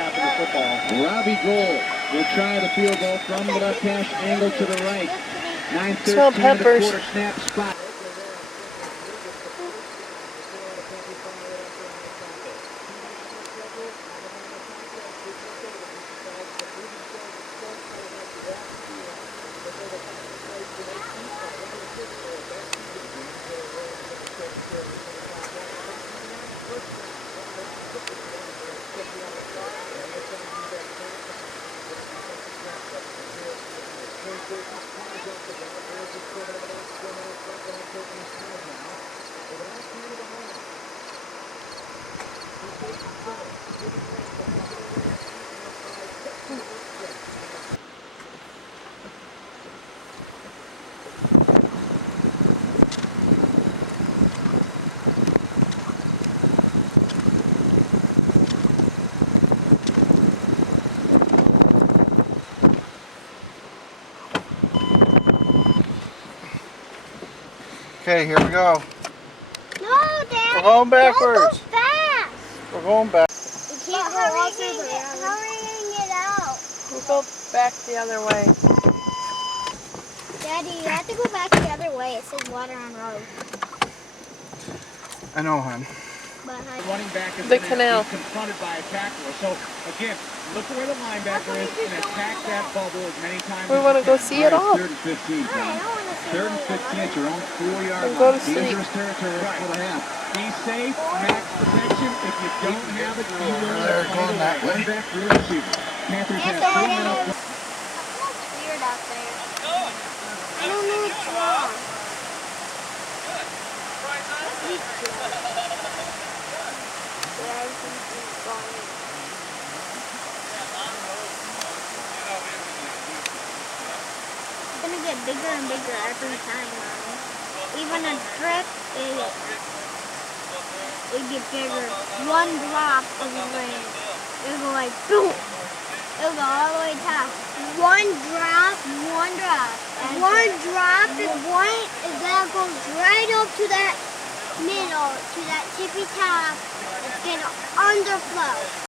half of the football. Robbie Gold will try the field goal from the left hash angle to the right. 9:13 Smell peppers. quarter snap spot. Okay, here we go. No, Dad. We're going backwards. Don't go fast. We're going back. We can't go all through the road. How are we going to get out? We'll go back the other way. Daddy, you have to go back the other way. It says water on road. I know, hon. But Running back is The going to canal. be confronted by a tackler. So, again, look where the linebacker is and attack that bubble as many times We as want to you go can. see it all. 3rd and 15, I Tom. don't want to see 3rd and 15 at your own 4-yard And go to line. sleep. Dangerous territory for the half. Be safe, max protection. If you don't have it, be willing to going that way. Run back through the receiver. Panthers have 3 minutes. It's weird out there. I don't know what's wrong. It's gonna get bigger and bigger every time, Mommy. Even a drip, it'd get bigger. One drop of rain, it'll go like boom. It'll go all the way top. One drop. One drop is that goes right up to that middle, to that tippy top. It's gonna underflow.